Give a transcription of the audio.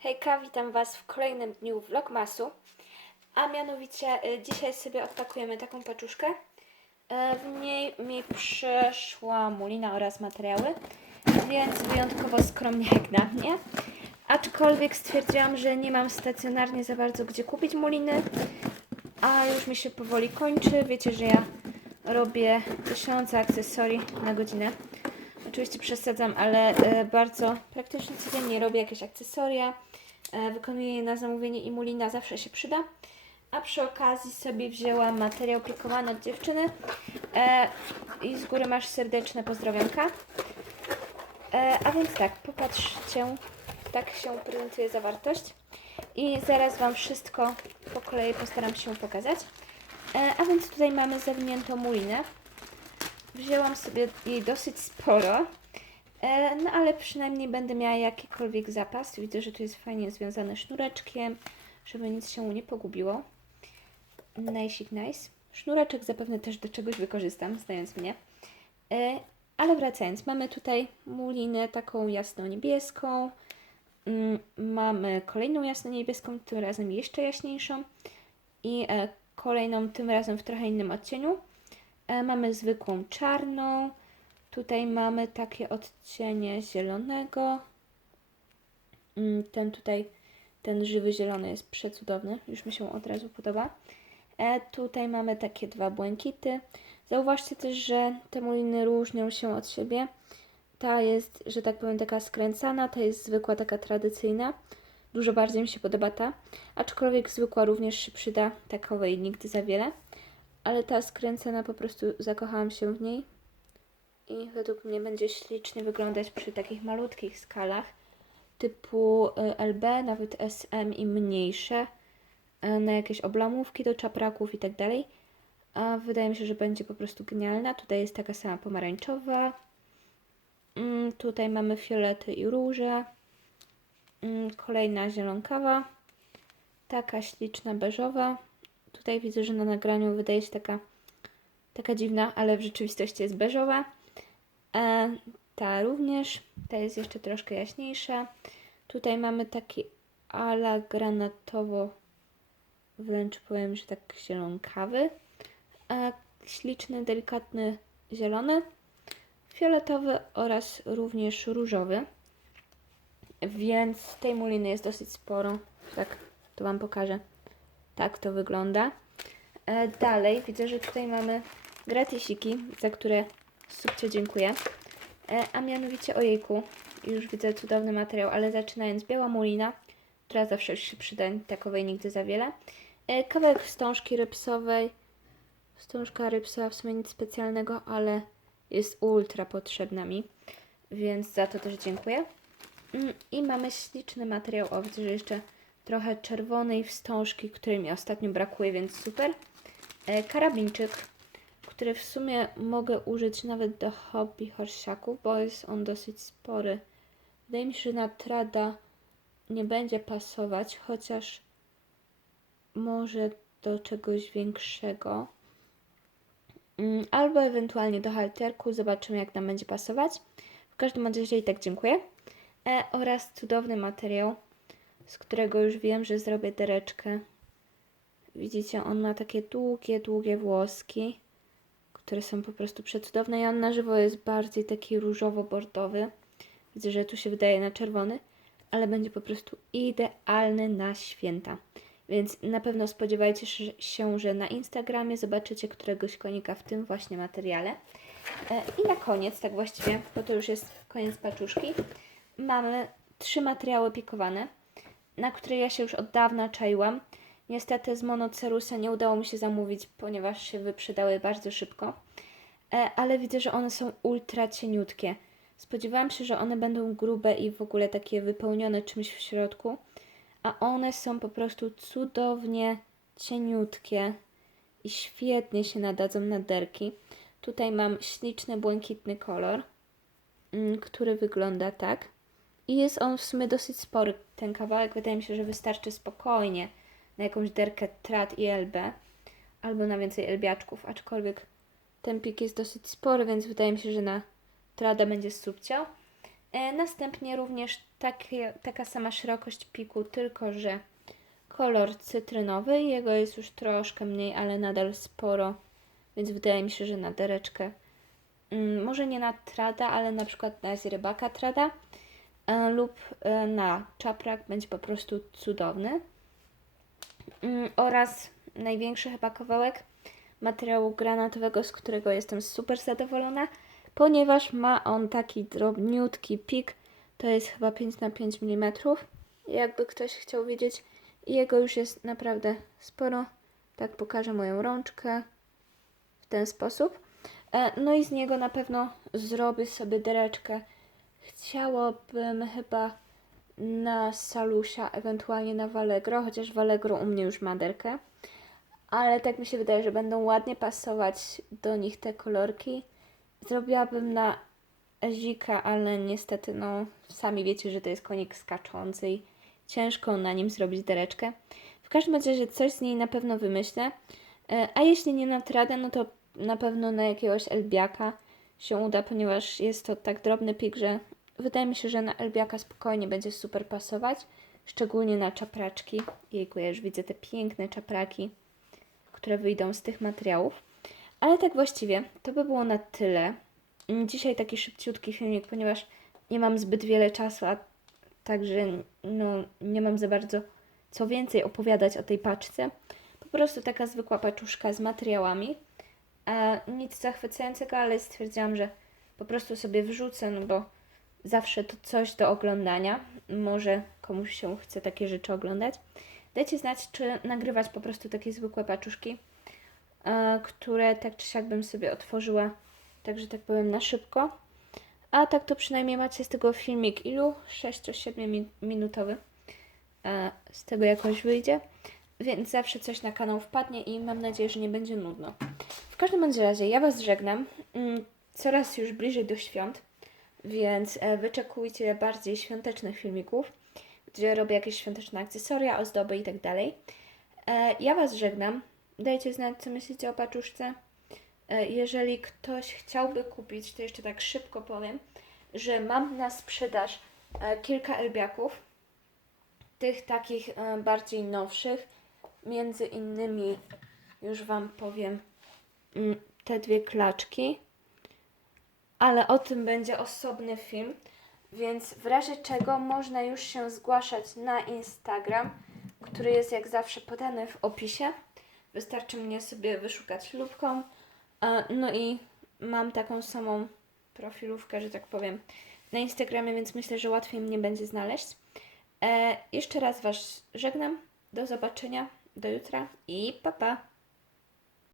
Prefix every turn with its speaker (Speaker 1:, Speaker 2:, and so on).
Speaker 1: Hejka, witam Was w kolejnym dniu Vlogmasu. A mianowicie y, dzisiaj sobie odpakujemy taką paczuszkę. Y, w niej mi przyszła mulina oraz materiały, więc wyjątkowo skromnie jak na mnie. Aczkolwiek stwierdziłam, że nie mam stacjonarnie za bardzo gdzie kupić muliny, a już mi się powoli kończy. Wiecie, że ja robię tysiące akcesorii na godzinę. Oczywiście przesadzam, ale e, bardzo praktycznie codziennie robię jakieś akcesoria. E, wykonuję je na zamówienie i mulina zawsze się przyda. A przy okazji sobie wzięłam materiał pikowany od dziewczyny. E, I z góry masz serdeczne pozdrowionka. A więc tak, popatrzcie, tak się prezentuje zawartość. I zaraz Wam wszystko po kolei postaram się pokazać. A więc tutaj mamy zawiniętą mulinę. Wzięłam sobie jej dosyć sporo, e, no ale przynajmniej będę miała jakikolwiek zapas. Widzę, że tu jest fajnie związane sznureczkiem, żeby nic się nie pogubiło. Nice, nice. Sznureczek zapewne też do czegoś wykorzystam, znając mnie. E, ale wracając, mamy tutaj mulinę taką jasno-niebieską. Mm, Mamy kolejną jasno-niebieską, tym razem jeszcze jaśniejszą. I e, kolejną, tym razem w trochę innym odcieniu. E, Mamy zwykłą czarną. Tutaj mamy takie odcienie zielonego. Mm, Ten tutaj, ten żywy zielony jest przecudowny. Już mi się od razu podoba. E, tutaj mamy takie dwa błękity. Zauważcie też, że te muliny różnią się od siebie. Ta jest, że tak powiem, taka skręcana, ta jest zwykła, taka tradycyjna. Dużo bardziej mi się podoba ta. Aczkolwiek zwykła również się przyda, takowej nigdy za wiele ale ta skręcona po prostu zakochałam się w niej i według mnie będzie ślicznie wyglądać przy takich malutkich skalach typu y, LB, nawet SM i mniejsze y, na jakieś oblamówki do czapraków i tak dalej. A wydaje mi się, że będzie po prostu genialna. Tutaj jest taka sama pomarańczowa. Mm, Tutaj mamy fiolety i róże. Mm, Kolejna zielonkawa. Taka śliczna beżowa. Tutaj widzę, że na nagraniu wydaje się taka, taka dziwna, ale w rzeczywistości jest beżowa. E, ta również, ta jest jeszcze troszkę jaśniejsza. Tutaj mamy taki ala granatowo, wręcz powiem, że tak zielonkawy. E, śliczny, delikatny zielony, fioletowy oraz również różowy. Więc tej muliny jest dosyć sporo. Tak, to Wam pokażę. Tak to wygląda. E, dalej widzę, że tutaj mamy gratisiki, za które subcie dziękuję. E, a mianowicie ojejku, już widzę cudowny materiał, ale zaczynając biała mulina, która zawsze się przyda, takowej nigdy za wiele. E, kawałek wstążki rypsowej. Wstążka rypsowa w sumie nic specjalnego, ale jest ultra potrzebna mi, więc za to też dziękuję. Mm, I mamy śliczny materiał, o widzę, że jeszcze trochę czerwonej wstążki, której mi ostatnio brakuje, więc super. E, karabinczyk, który w sumie mogę użyć nawet do hobby horsiaków, bo jest on dosyć spory. Wydaje mi się, że na trada nie będzie pasować, chociaż może do czegoś większego. Mm, Albo ewentualnie do halterku. Zobaczymy, jak nam będzie pasować. W każdym razie i tak dziękuję. E, oraz cudowny materiał z którego już wiem, że zrobię dereczkę. Widzicie, on ma takie długie, długie włoski, które są po prostu przecudowne i on na żywo jest bardziej taki różowo-bordowy. Widzę, że tu się wydaje na czerwony, ale będzie po prostu idealny na święta. Więc na pewno spodziewajcie się, że na Instagramie zobaczycie któregoś konika w tym właśnie materiale. E, I na koniec, tak właściwie, bo to już jest koniec paczuszki, mamy trzy materiały pikowane na które ja się już od dawna czaiłam. Niestety z monocerusa nie udało mi się zamówić, ponieważ się wyprzedały bardzo szybko. E, ale widzę, że one są ultra cieniutkie. Spodziewałam się, że one będą grube i w ogóle takie wypełnione czymś w środku, a one są po prostu cudownie cieniutkie i świetnie się nadadzą na derki. Tutaj mam śliczny błękitny kolor, mm, który wygląda tak. I jest on w sumie dosyć spory. Ten kawałek wydaje mi się, że wystarczy spokojnie na jakąś derkę trat i LB. Albo na więcej elbiaczków, aczkolwiek ten pik jest dosyć spory, więc wydaje mi się, że na tradę będzie subcio. E, następnie również takie, taka sama szerokość piku, tylko że kolor cytrynowy. Jego jest już troszkę mniej, ale nadal sporo, więc wydaje mi się, że na dereczkę, mm, może nie na trada, ale na przykład na rybaka trada lub e, na czaprak będzie po prostu cudowny. Mm, oraz największy chyba kawałek materiału granatowego, z którego jestem super zadowolona, ponieważ ma on taki drobniutki pik, to jest chyba 5 na 5 mm. Jakby ktoś chciał wiedzieć, jego już jest naprawdę sporo. Tak pokażę moją rączkę w ten sposób. E, No i z niego na pewno zrobię sobie dereczkę. Chciałabym chyba na Salusia, ewentualnie na Valegro, chociaż Valegro u mnie już ma derkę. Ale tak mi się wydaje, że będą ładnie pasować do nich te kolorki. Zrobiłabym na Zika, ale niestety, no, sami wiecie, że to jest konik skaczący i ciężko na nim zrobić dereczkę. W każdym razie coś z niej na pewno wymyślę. E, A jeśli nie na tradę, no to na pewno na jakiegoś elbiaka się uda, ponieważ jest to tak drobny pik, że wydaje mi się, że na elbiaka spokojnie będzie super pasować. Szczególnie na czapraczki. Jejku, ja już widzę te piękne czapraki, które wyjdą z tych materiałów. Ale tak właściwie to by było na tyle. Dzisiaj taki szybciutki filmik, ponieważ nie mam zbyt wiele czasu, a także no, nie mam za bardzo co więcej opowiadać o tej paczce. Po prostu taka zwykła paczuszka z materiałami. A nic zachwycającego, ale stwierdziłam, że po prostu sobie wrzucę, no bo zawsze to coś do oglądania. Może komuś się chce takie rzeczy oglądać. Dajcie znać, czy nagrywać po prostu takie zwykłe paczuszki, e, które tak czy siak bym sobie otworzyła, także tak powiem, na szybko. A tak to przynajmniej macie z tego filmik ilu? 6-7 minutowy. E, Z tego jakoś wyjdzie. Więc zawsze coś na kanał wpadnie i mam nadzieję, że nie będzie nudno. W każdym bądź razie ja Was żegnam. Mm, Coraz już bliżej do świąt, więc e, wyczekujcie bardziej świątecznych filmików, gdzie robię jakieś świąteczne akcesoria, ozdoby i tak. E, Ja Was żegnam. Dajcie znać, co myślicie o paczuszce. E, Jeżeli ktoś chciałby kupić, to jeszcze tak szybko powiem, że mam na sprzedaż kilka elbiaków, tych takich bardziej nowszych, między innymi już Wam powiem mm, te dwie klaczki, ale o tym będzie osobny film, więc w razie czego można już się zgłaszać na Instagram, który jest jak zawsze podany w opisie. Wystarczy mnie sobie wyszukać lubką. E, No i mam taką samą profilówkę, że tak powiem, na Instagramie, więc myślę, że łatwiej mnie będzie znaleźć. E, jeszcze raz Was żegnam. Do zobaczenia. Do jutra i pa pa.